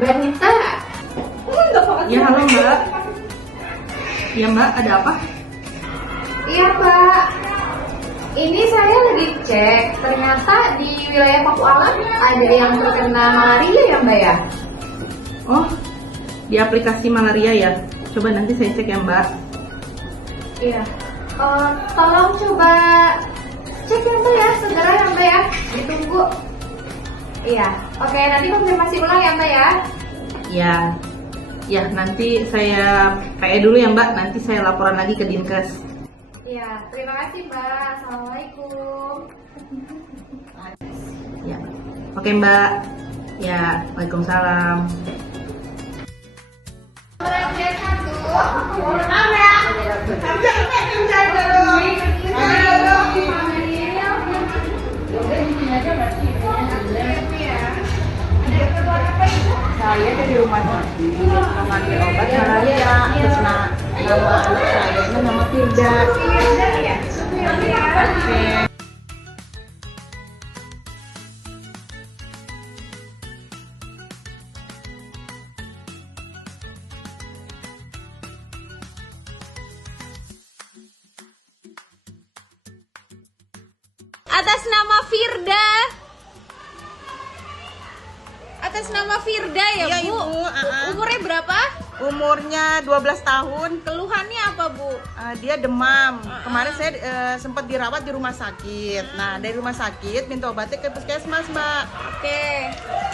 Mbak Nita. Ya halo Mbak. Ya Mbak, ada apa? Iya Pak. Ini saya lagi cek, ternyata di wilayah Paku Alam ada yang terkena malaria ya Mbak ya? Oh, di aplikasi malaria ya. Coba nanti saya cek ya Mbak. Iya. Tolong coba cek ya Mbak ya, segera ya Mbak ya. Ditunggu. Iya. Oke, nanti konfirmasi ulang ya Mbak ya. Ya, ya nanti saya PE dulu ya Mbak. Nanti saya laporan lagi ke Dinkes. Iya, terima kasih Mbak. Assalamualaikum. Ya, oke Mbak. Ya, waalaikumsalam. Saya dari rumah sakit mengambil obat malaria. Terus nama anak saya itu nama Firda. Oke. Atas nama Firda. Atas nama Firda ya, Iya, Bu? Ibu. Umurnya berapa? Umurnya 12 tahun. Keluhannya apa, Bu? Dia demam. Kemarin saya sempat dirawat di rumah sakit. Nah, dari rumah sakit minta obatnya ke puskesmas, Mbak. Oke.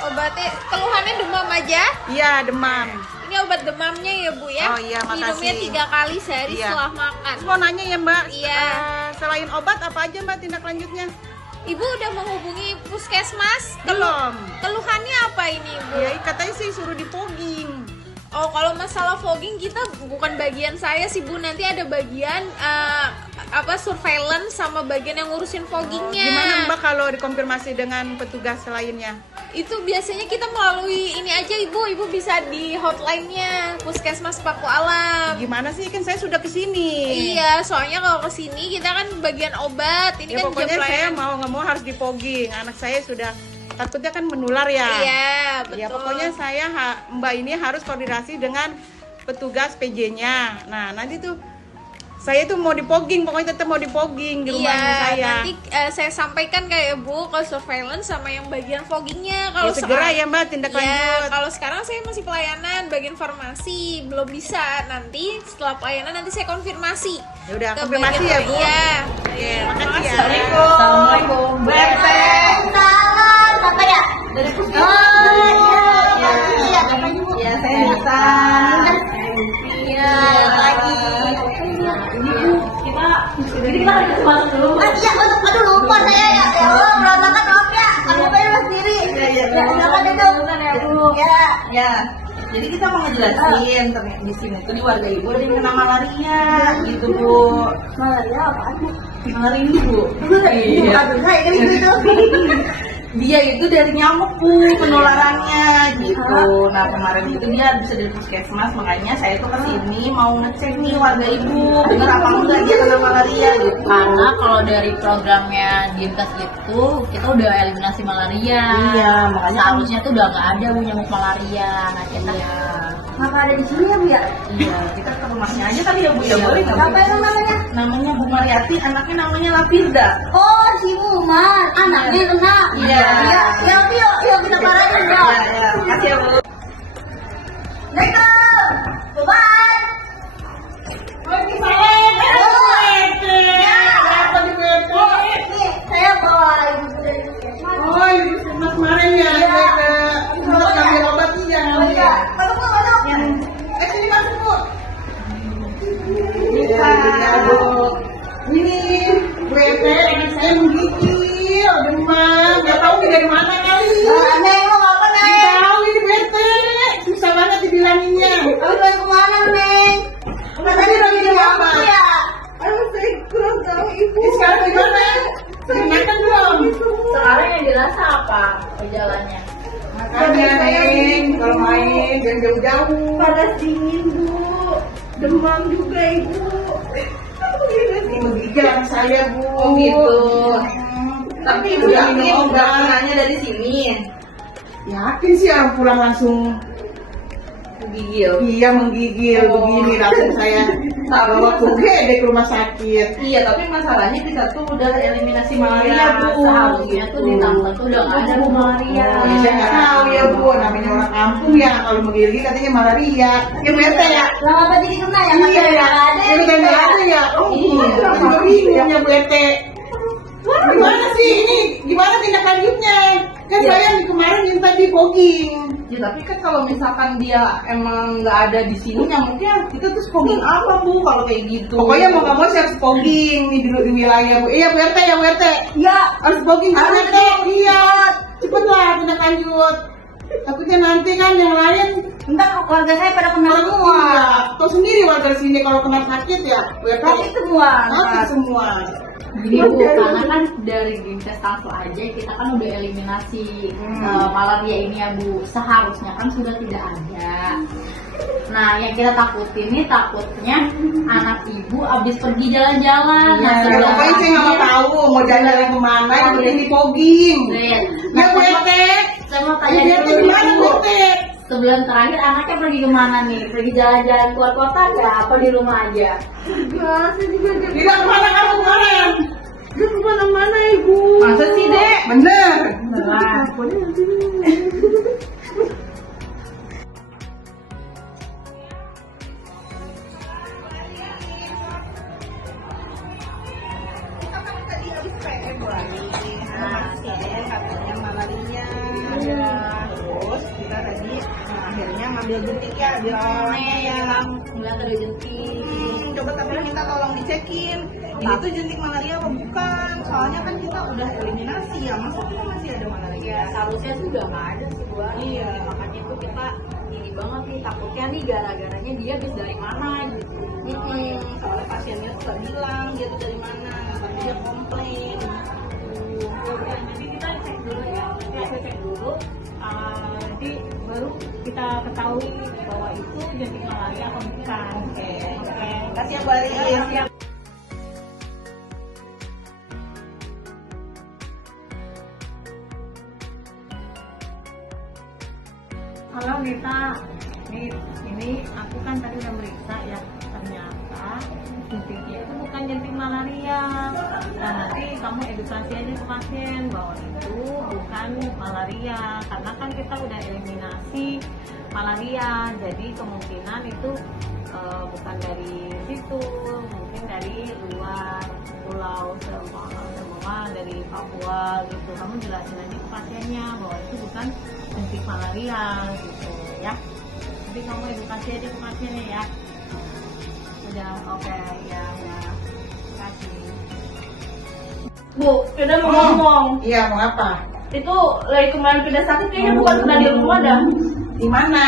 Obatnya keluhannya demam aja? Iya, demam. Ini obat demamnya ya, Bu ya? Oh, iya, makasih. Minumnya 3 kali sehari Iya. setelah makan. Terus mau nanya ya, Mbak. Iya. Selain obat apa aja, Mbak, tindak lanjutnya? Ibu udah menghubungi puskesmas? Belum. Keluhannya apa ini, Bu? Ya, katanya sih suruh dipogging. Oh, kalau masalah fogging kita bukan bagian saya sih, Bu. Nanti ada bagian surveillance sama bagian yang ngurusin foggingnya. Gimana, Mbak, kalau dikonfirmasi dengan petugas lainnya? Itu biasanya kita melalui ini aja, Ibu. Ibu bisa di hotline-nya Puskesmas Paku Alam. Gimana sih, kan saya sudah kesini. Iya, soalnya kalau kesini kita kan bagian obat. Ini Ya, kan pokoknya jam saya pelayanan. mau nggak mau harus dipogging. Anak saya sudah takutnya kan menular ya. Iya, betul. Ya pokoknya saya Mbak ini harus koordinasi dengan petugas PJ-nya. Nah nanti tuh saya tuh mau dipogging, pokoknya tetap mau dipogging di rumahnya saya. Nanti saya sampaikan ke Ibu ke surveillance sama yang bagian foggingnya. Ya segera ya Mbak tindak Ya, lanjut. kalau sekarang saya masih pelayanan bagian farmasi, belum bisa. Nanti setelah pelayanan nanti saya konfirmasi. Ya udah ke konfirmasi bagian- ya Bu. Iya. Oke, makasih ya. Assalamualaikum. Salam, siapa ya? Dari puskesmas. Iya, Ya, saya Nita. iya, lagi. Ini Bu, kita harus masuk dulu. Iya, aduh lupa saya ya. Ya Allah, berantakan maaf ya. Aku pengen mas diri. Ya, silakan itu. Ya. Ya, jadi kita mau ngejelasin ternyata di sini tuh di warga Ibu ada yang kena malaria gitu Bu. Malaria apaan bu? Malaria ini Bu. Iya. Aduh, saya kan itu. Dia itu dari nyamuk Bu penularannya gitu. Nah kemarin itu dia bisa dari puskesmas, makanya saya tuh kesini mau ngecek nih warga Ibu bener apa enggak dia kena malaria gitu. Karena kalau dari programnya Dinkes itu kita udah eliminasi malaria. Iya, makanya seharusnya tuh udah nggak ada Bu nyamuk malaria. Nah kita Maka ada di sini ya bu ya? Iya, kita ke rumahnya aja kali ya Bu ya, boleh nggak Bu? Siapa itu namanya? Namanya Bu Mariati, anaknya namanya Lafirda. Oh, si Umar, anaknya kena. Iya. Iya, yuk kita parahin Ya, dong. ya, makasih ya Bu. Assalamualaikum, Umar. Saya bawa ibu dari puskesmas. Oh, ibu puskesmas kemarin ya. Sempat ngambil obatnya Oh iya, masuk bu, masuk. Sini masuk Bu. Iya, Bu. Ini Bu Ete, anak saya menggigil, demam. Nggak tahu nih dari mana kali. Neng, mau apa Neng? Tahu ini Bu Ete, susah banget dibilanginnya. Kamu pengen kemana Neng? Katanya lagi di apa ya? Aduh, saya kurang tahu Ibu. Sekarang gimana? Sudah makan belum? sekarang yang dirasa apa gejalanya? Makanya Neng, kalau main jangan jauh-jauh. Panas dingin bu, demam juga ibu. Ini menggigil anak saya Bu. Oh gitu. Tapi Ibu Udah yakin minum nggak obat. kenanya dari sini? Yakin sih pulang langsung Gigil. Iya menggigil begini langsung saya bawa ke UGD ke rumah sakit. Iya, tapi masalahnya kita tuh udah eliminasi malaria, Iya, Bu. seharusnya tuh di Tangsel tuh udah nggak ada Bu malaria. Saya nggak tahu ya Bu, namanya orang kampung ya kalau menggigil katanya malaria. Ya BRT ya. Lama apa jadi kena ya? Iya ya. Ini kan nggak ada ya. Oh iya. Juga bingung ya BRT. Gimana sih ini? Gimana tindak lanjutnya? Kan saya kemarin minta di fogging. Ya tapi kan kalau misalkan dia emang nggak ada di sini, nyamuknya kita tuh fogging apa Bu kalau kayak gitu? Pokoknya mau nggak mau saya harus fogging nih di wilayah Bu. Iya Bu RT ya Bu RT. Iya. Harus fogging Bu RT. Iya. Cepetlah tindak lanjut. Takutnya nanti kan yang lain. Entar keluarga saya pada kena semua. Iya. Tahu sendiri warga sini kalau kena sakit ya Bu RT. Sakit semua. Sakit semua. Gini Bu, karena kan dari Dinkes Tangsel aja kita kan udah eliminasi malaria ini ya Bu. Seharusnya kan sudah tidak ada. Nah, yang kita takutin nih takutnya anak ibu abis pergi jalan-jalan. Nah, Ya, pokoknya saya nggak mau tahu mau jalan-jalan kemana, yang penting di fogging. Iya. Ya Bu RT. Saya mau Ya tanya BRT dulu gimana Bu Bu. RT? Sebulan terakhir anaknya pergi kemana nih? Pergi jalan-jalan keluar kota nggak? Apa di rumah aja? Tidak kemana kamu kemarin? Dia kemana-mana Ibu. Masa sih Dek? Bener. Nah, Katanya malarinya ada. Terus kita tadi akhirnya ngambil jentik ya, dia orangnya ya. ngeliat ada jentik. Coba tapi minta tolong dicekin. Ini tuh jentik malaria apa bukan? Soalnya kan kita udah eliminasi ya, masa kita masih ada malaria? Ya seharusnya sih udah nggak ada sih gua. Iya. Makanya itu kita ini banget nih takutnya nih gara-garanya dia habis dari mana gitu. Soalnya pasiennya suka bilang dia tuh dari mana, tapi dia komplain. Nanti kita cek dulu ya, nanti aku cek dulu, nanti baru kita ketahui bahwa itu jentik malaria atau bukan. Oke. Kasih ya Bu Aris. Halo Nita, ini aku kan tadi udah meriksa ya, ternyata jentiknya itu bukan jentik malaria. Nah nanti kamu edukasi aja ke pasien bahwa itu bukan malaria, karena kan kita udah eliminasi malaria, jadi kemungkinan itu bukan dari situ, mungkin dari luar pulau semua dari Papua gitu. Kamu jelasin aja ke pasiennya bahwa itu bukan jentik malaria gitu ya. Nanti kamu edukasi aja ke pasiennya ya. Udah oke ya. Kasih. Bu, udah mau ngomong. Iya mau apa? Itu lagi kemarin pindah sakit kayaknya bukan kena di rumah dah. Di mana?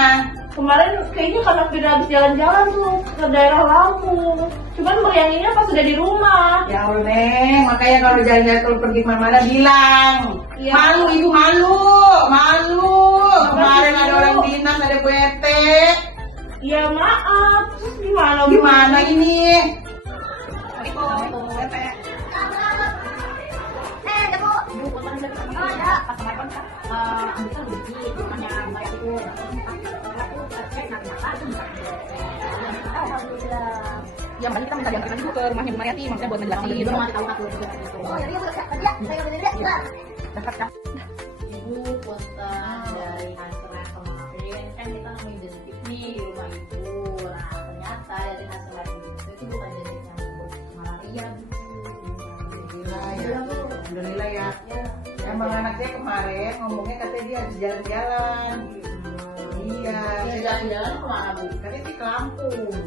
Kemarin kayaknya karena pindah habis jalan-jalan tuh ke daerah Lampung. Cuman merianginnya pas udah di rumah. Ya Allah Neng, makanya kalau jalan-jalan kalau pergi kemana-mana bilang. Iya. Malu ibu malu. Kemarin ada orang dinas, ada Bu RT. Ya maaf. Terus gimana Bu? Gimana ini? Yang tadi kita minta diantar lagi Bu ke rumahnya Bu Mariati, maksudnya buat ngejelasin. Juga mau tahu aku juga. Ibu kontak dari hasil yang kemarin kan kita nemuin jentik nih di rumah ibu. Nah ternyata dari hasil lab itu bukan jentik nyamuk malaria Bu. Alhamdulillah ya. Alhamdulillah ya. Emang anak saya kemarin ngomongnya katanya dia harus jalan-jalan. Iya. Dia jalan-jalan kemana Bu? Katanya sih ke Lampung.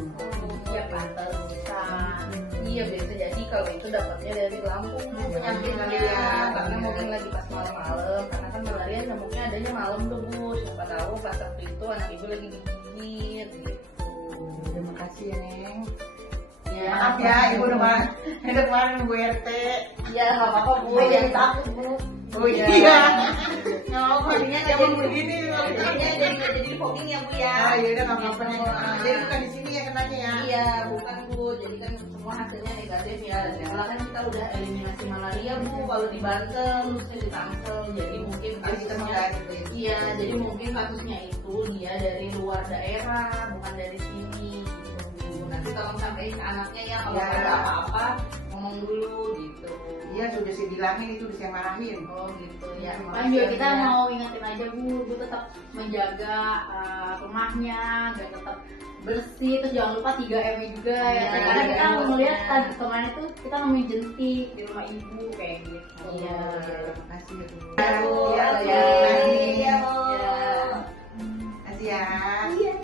Iya pantesan. Iya biasa jadi kalau itu dapatnya dari Lampung penyakitnya karena mungkin lagi pas malam-malam karena kan malaria nyamuknya adanya malam tuh Bu. Siapa tahu pas waktu itu anak ibu lagi digigit gitu. Terima kasih ya Neng. Ya, Maaf ya ibu udah kemarin Bu RT. Iya nggak apa-apa Bu, jangan takut Bu. Oh iya. Nggak apa-apa, ini zaman begini. Jadi fogging ya Bu ya. Ah iya udah nggak apa-apa Neng. Jadi bukan di sini ya kenanya ya. Iya bukan Bu, jadi kan semua hasilnya negatif ya. Karena kan kita udah eliminasi malaria Bu, kalau di Banten, terusnya di Tangsel, jadi mungkin Jadi kita kasusnya menghindari itu ya. Iya, jadi mungkin kasusnya itu dia dari luar daerah, bukan dari sini. Gitu. Nanti tolong sampaikan ke anaknya ya kalau Ya. ada apa-apa ngomong dulu gitu. Iya sudah saya bilangin itu udah saya marahin. Oh gitu ya. Kan juga kita mau ingetin aja Bu tetap menjaga rumahnya, biar tetap bersih, terus jangan lupa 3M juga ya. Iya, Karena kita 3M melihat -nya. tadi kemarin tuh kita nemuin jentik di rumah ibu kayak gitu. Iya. Terima kasih ya Bu. Ya, Bu. Ya, Ya. terima kasih. Ya. Terima kasih ya. Iya.